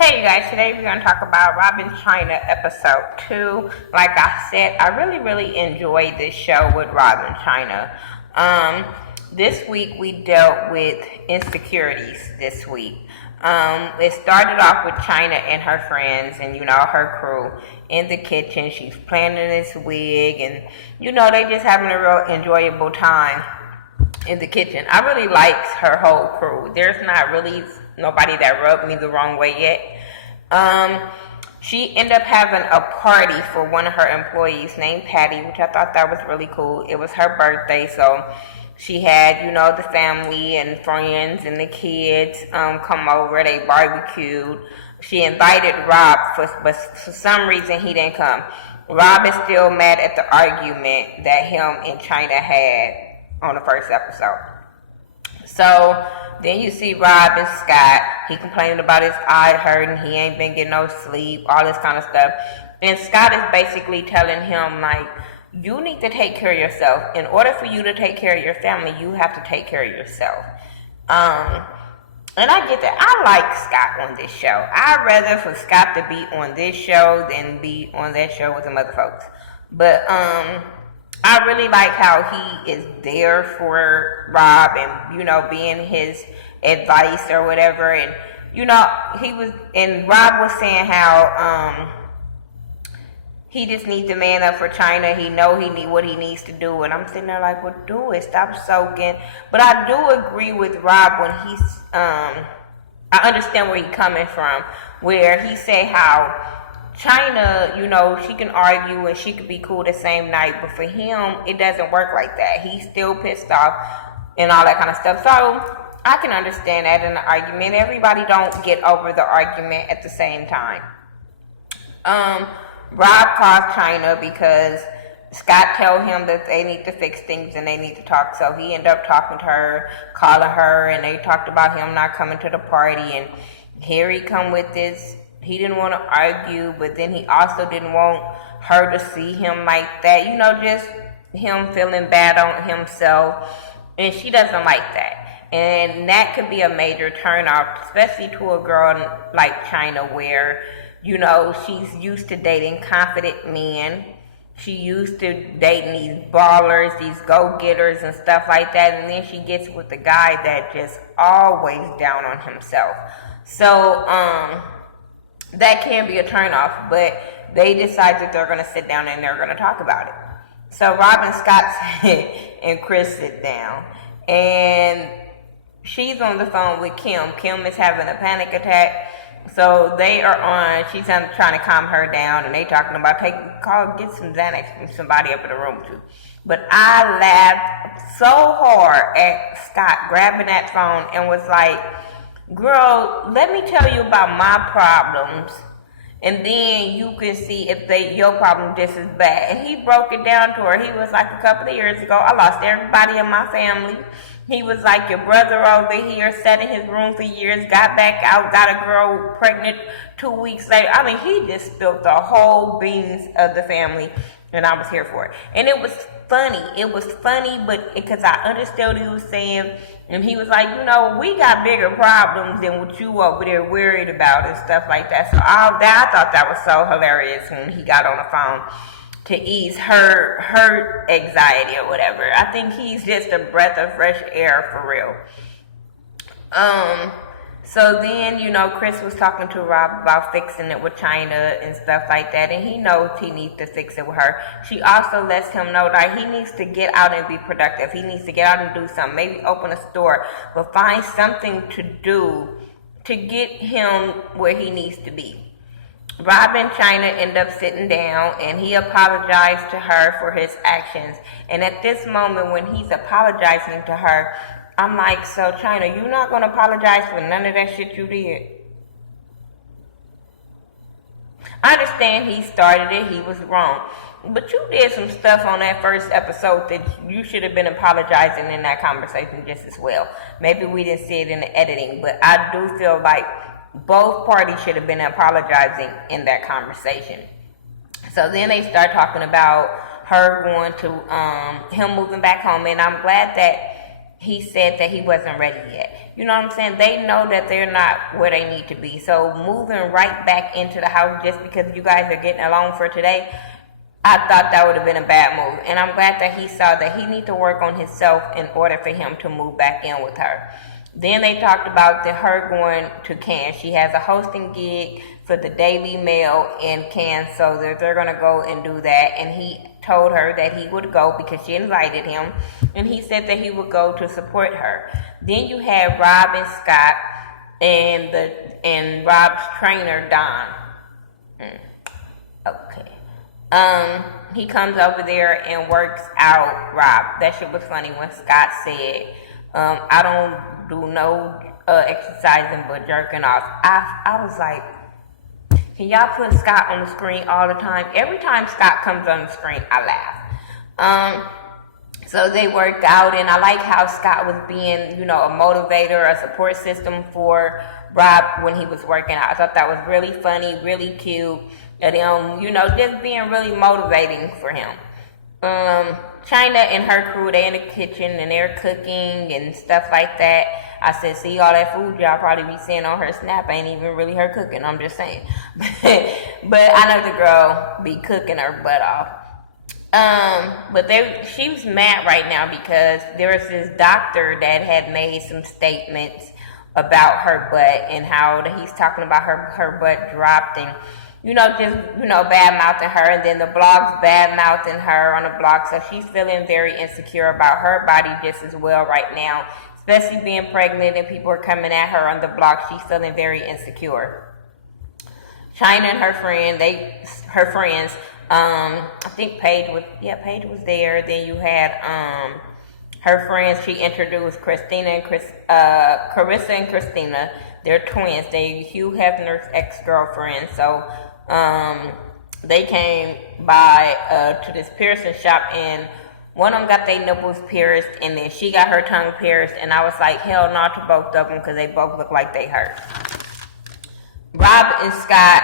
Hey you guys, today we're going to talk about Rob and Chyna episode 2. Like I said, I really enjoyed this show with Rob and Chyna. This week we dealt with insecurities this week. It started off with Chyna and her friends and, her crew in the kitchen. She's planning this wig and, they just having a real enjoyable time in the kitchen. I really liked her whole crew. There's not really nobody that rubbed me the wrong way yet. She ended up having a party for one of her employees named Patty, which I thought that was really cool. It was her birthday, so she had, the family and friends and the kids come over. They barbecued. She invited Rob, but for some reason he didn't come. Rob is still mad at the argument that him and Chyna had on the first episode. So then you see Rob and Scott. He complaining about his eye hurting. He ain't been getting no sleep, all this kind of stuff. And Scott is basically telling him, like, you need to take care of yourself. In order for you to take care of your family, you have to take care of yourself. And I get that. I like Scott on this show. I'd rather for Scott to be on this show than be on that show with some other folks. But I really like how he is there for Rob and, being his advice or whatever. And, Rob was saying how he just needs to man up for Chyna. He know he need what he needs to do. And I'm sitting there like, well, do it. Stop soaking. But I do agree with Rob when he's, I understand where he's coming from, where he say how Chyna, she can argue and she could be cool the same night, but for him, it doesn't work like that. He's still pissed off and all that kind of stuff. So I can understand that in the argument. Everybody don't get over the argument at the same time. Rob calls Chyna because Scott told him that they need to fix things and they need to talk. So he ended up talking to her, calling her, and they talked about him not coming to the party. And here he come with this. He didn't want to argue, but then he also didn't want her to see him like that. Just him feeling bad on himself. And she doesn't like that. And that could be a major turnoff, especially to a girl like Chyna where, she's used to dating confident men. She used to dating these ballers, these go-getters and stuff like that. And then she gets with the guy that just always down on himself. So, that can be a turnoff, but they decide that they're going to sit down and they're going to talk about it. So Rob and Scott and Chris sit down, and she's on the phone with Kim. Kim is having a panic attack, so they are on. She's trying to calm her down, and they talking about get some Xanax from somebody up in the room too. But I laughed so hard at Scott grabbing that phone and was like, girl, let me tell you about my problems, and then you can see if your problem just as bad. And he broke it down to her. He was like, a couple of years ago, I lost everybody in my family. He was like, your brother over here sat in his room for years, got back out, got a girl pregnant 2 weeks later. I mean, he just spilled the whole beans of the family, and I was here for it. And it was funny. It was funny, but because I understood what he was saying. And he was like, we got bigger problems than what you over there worried about and stuff like that. So I thought that was so hilarious when he got on the phone to ease her anxiety or whatever. I think he's just a breath of fresh air for real. So then, Chris was talking to Rob about fixing it with Chyna and stuff like that, and he knows he needs to fix it with her. She also lets him know that he needs to get out and be productive. He needs to get out and do something, maybe open a store, but find something to do to get him where he needs to be. Rob and Chyna end up sitting down, and he apologized to her for his actions. And at this moment, when he's apologizing to her, I'm like, so Chyna, you not going to apologize for none of that shit you did? I understand he started it, he was wrong. But you did some stuff on that first episode that you should have been apologizing in that conversation just as well. Maybe we didn't see it in the editing, but I do feel like both parties should have been apologizing in that conversation. So then they start talking about her going to, him moving back home. And I'm glad that he said that he wasn't ready yet. You know what I'm saying? They know that they're not where they need to be. So moving right back into the house just because you guys are getting along for today, I thought that would have been a bad move. And I'm glad that he saw that he needs to work on himself in order for him to move back in with her. Then they talked about her going to Cannes. She has a hosting gig for the Daily Mail in Cannes, so they're going to go and do that. And he told her that he would go because she invited him, and he said that he would go to support her. Then you had Rob and Scott and Rob's trainer Don. Okay. He comes over there and works out Rob. That shit was funny when Scott said, I don't do no exercising but jerking off. I was like, can y'all put Scott on the screen all the time? Every time Scott comes on the screen, I laugh. So they worked out, and I like how Scott was being, a motivator, a support system for Rob when he was working out. I thought that was really funny, really cute. And just being really motivating for him. Chyna and her crew, they in the kitchen and they're cooking and stuff like that. I said, see, all that food y'all probably be seeing on her snap ain't even really her cooking. I'm just saying. But I know the girl be cooking her butt off. But she was mad right now because there was this doctor that had made some statements about her butt and how he's talking about her butt dropped and bad mouthing her, and then the blog's bad mouthing her on the blog. So she's feeling very insecure about her body just as well right now, especially being pregnant and people are coming at her on the blog. She's feeling very insecure. Chyna and her friends, I think Paige was there. Then you had her friends. She introduced Carissa and Christina. They're twins. They Hugh Hefner's ex-girlfriend. So they came by to this piercing shop, and one of them got their nipples pierced, and then she got her tongue pierced, and I was like, hell no to both of them because they both look like they hurt. Rob and Scott,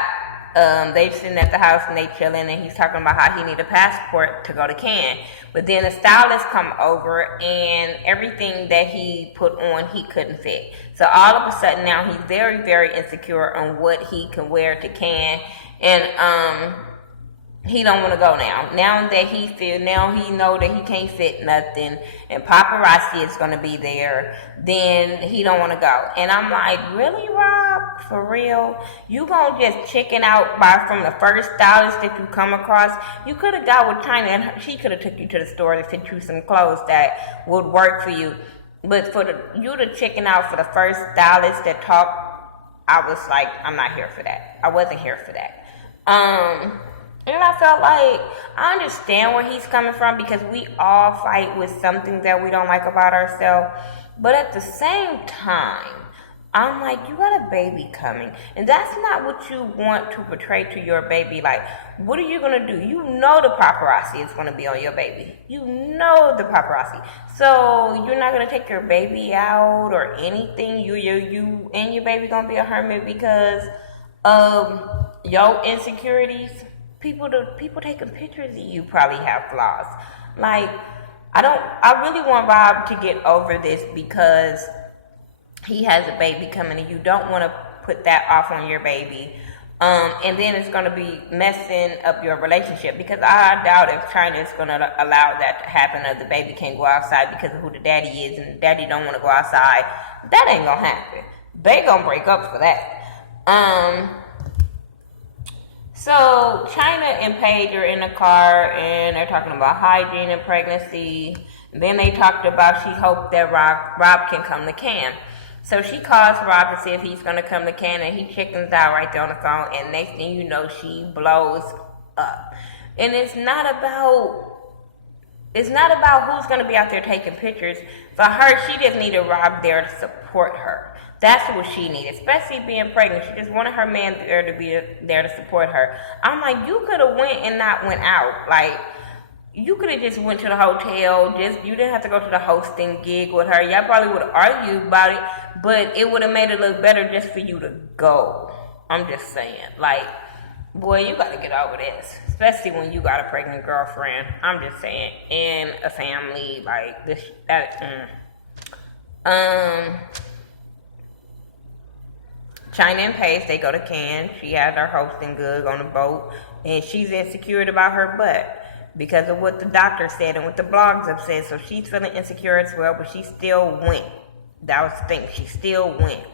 they sitting at the house and they chilling, and he's talking about how he need a passport to go to Cannes. But then the stylist come over, and everything that he put on, he couldn't fit. So all of a sudden now he's very, very insecure on what he can wear to Cannes, and he don't want to go now. Now that he know that he can't fit nothing, and paparazzi is going to be there, then he don't want to go. And I'm like, really, Rob? For real? You gonna just chicken out from the first stylist that you come across? You could have got with Chyna, and she could have took you to the store to fit you some clothes that would work for you. But you to chicken out for the first stylist that talked, I was like, I'm not here for that. I wasn't here for that. And I felt like I understand where he's coming from because we all fight with something that we don't like about ourselves. But at the same time, I'm like, you got a baby coming. And that's not what you want to portray to your baby. Like, what are you going to do? You know the paparazzi is going to be on your baby. You know the paparazzi. So you're not going to take your baby out or anything. You and your baby going to be a hermit because of your insecurities. People taking pictures of you probably have flaws. Like, I really want Rob to get over this because he has a baby coming and you don't want to put that off on your baby. And then it's going to be messing up your relationship because I doubt if Chyna is going to allow that to happen or the baby can't go outside because of who the daddy is and the daddy don't want to go outside. That ain't going to happen. They going to break up for that. So Chyna and Paige are in the car and they're talking about hygiene and pregnancy. And then they talked about she hoped that Rob can come to Cannes. So she calls Rob to see if he's going to come to Cannes, and he chickens out right there on the phone. And next thing you know, she blows up. And it's not about who's going to be out there taking pictures. For her, she just needed Rob there to support her. That's what she needed, especially being pregnant. She just wanted her man there to be there to support her. I'm like, you could have went and not went out. Like, you could have just went to the hotel. You didn't have to go to the hosting gig with her. Y'all probably would have argued about it, but it would have made it look better just for you to go. I'm just saying. Like, boy, you got to get over this, especially when you got a pregnant girlfriend. I'm just saying, and a family like this. Um, Chyna and Paige, they go to Cannes. She has her hosting gig on the boat, and she's insecure about her butt because of what the doctor said and what the blogs have said. So she's feeling insecure as well, but she still went. That was the thing. She still went.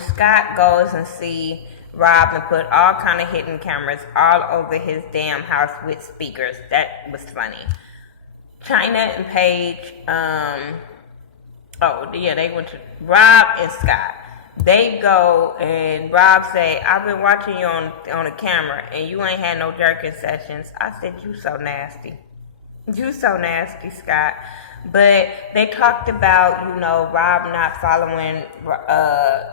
Scott goes and see Rob and put all kind of hidden cameras all over his damn house with speakers. That was funny. Chyna and Paige, they went to Rob and Scott. They go and Rob say, I've been watching you on the camera and you ain't had no jerking sessions. I said, you so nasty. You so nasty, Scott. But they talked about, Rob not following,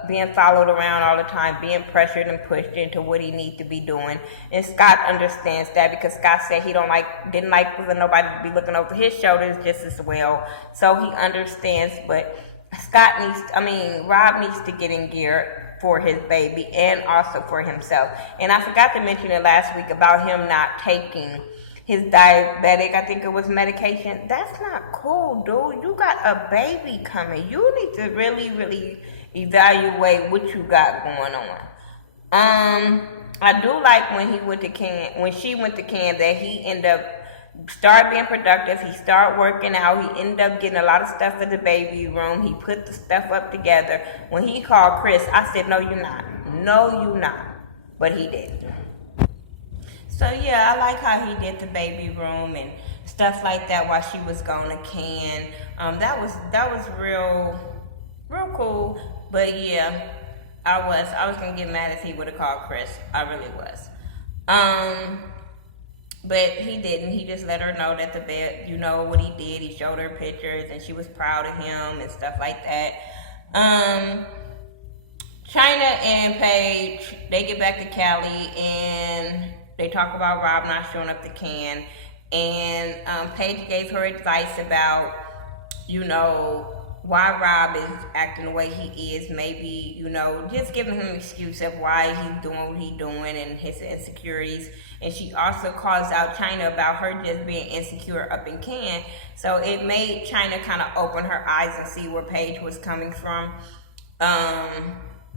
being followed around all the time, being pressured and pushed into what he needs to be doing. And Scott understands that because Scott said he didn't like for nobody to be looking over his shoulders just as well. So he understands, but Rob needs to get in gear for his baby and also for himself. And I forgot to mention it last week about him not taking his diabetic, I think it was medication. That's not cool, dude. You got a baby coming. You need to really, really evaluate what you got going on. I do like when she went to Cannes, that he ended up started being productive. He started working out. He ended up getting a lot of stuff in the baby room. He put the stuff up together. When he called Chris, I said, no, you're not. No, you not. But he did. So yeah, I like how he did the baby room and stuff like that while she was going to Cannes. That was real cool. But yeah, I was gonna get mad if he would have called Chris. I really was. But he didn't. He just let her know that what he did. He showed her pictures and she was proud of him and stuff like that. Chyna and Paige, they get back to Cali and they talk about Rob not showing up to Cannes. And Paige gave her advice about, why Rob is acting the way he is. Maybe, just giving him an excuse of why he's doing what he's doing and his insecurities. And she also calls out Chyna about her just being insecure up in Cannes. So it made Chyna kind of open her eyes and see where Paige was coming from.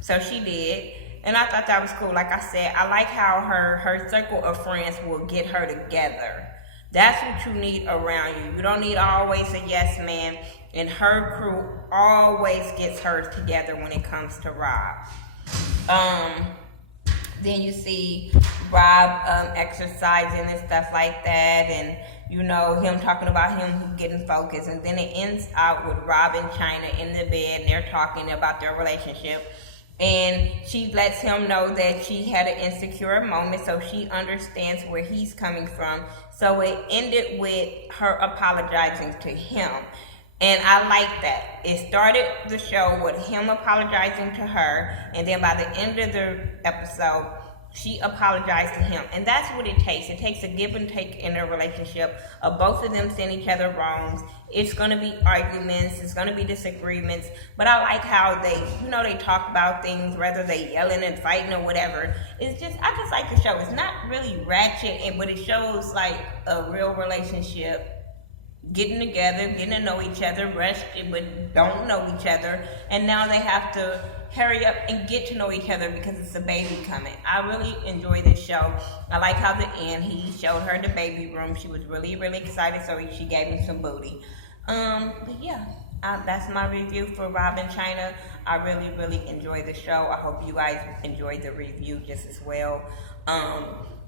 So she did. And I thought that was cool. Like I said, I like how her circle of friends will get her together. That's what you need around you. You don't need always a yes man. And her crew always gets hers together when it comes to Rob. Then you see Rob exercising and stuff like that. And, him talking about him getting focused. And then it ends out with Rob and Chyna in the bed. And they're talking about their relationship. And she lets him know that she had an insecure moment, so she understands where he's coming from. So it ended with her apologizing to him. And I like that. It started the show with him apologizing to her, and then by the end of the episode, she apologized to him. And that's what it takes. It takes a give and take in a relationship of both of them seeing each other wrongs. It's going to be arguments. It's going to be disagreements. But I like how they talk about things, whether they yelling and fighting or whatever. I just like the show. It's not really ratchet, but it shows like a real relationship. Getting together, getting to know each other, rested but don't know each other, and now they have to hurry up and get to know each other because it's a baby coming. I really enjoy this show. I like how the end, he showed her the baby room. She was really, really excited, so she gave him some booty. But yeah, that's my review for Rob and Chyna. I really, really enjoy the show. I hope you guys enjoyed the review just as well.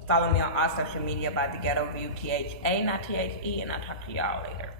Follow me on all social media by Thaghettoview, THA, not THE, and I'll talk to y'all later.